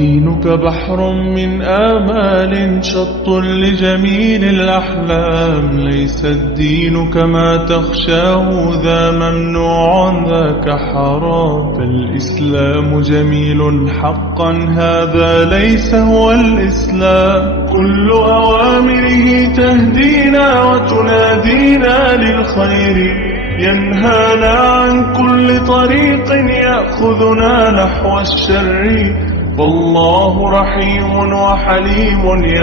دينك بحر من آمال شط لجميل الأحلام. ليس الدين كما تخشاه ذا ممنوع ذاك حرام. فالإسلام جميل حقا هذا ليس هو الإسلام. كل أوامره تهدينا وتنادينا للخير، ينهانا عن كل طريق يأخذنا نحو الشر. والله رحيم وحليم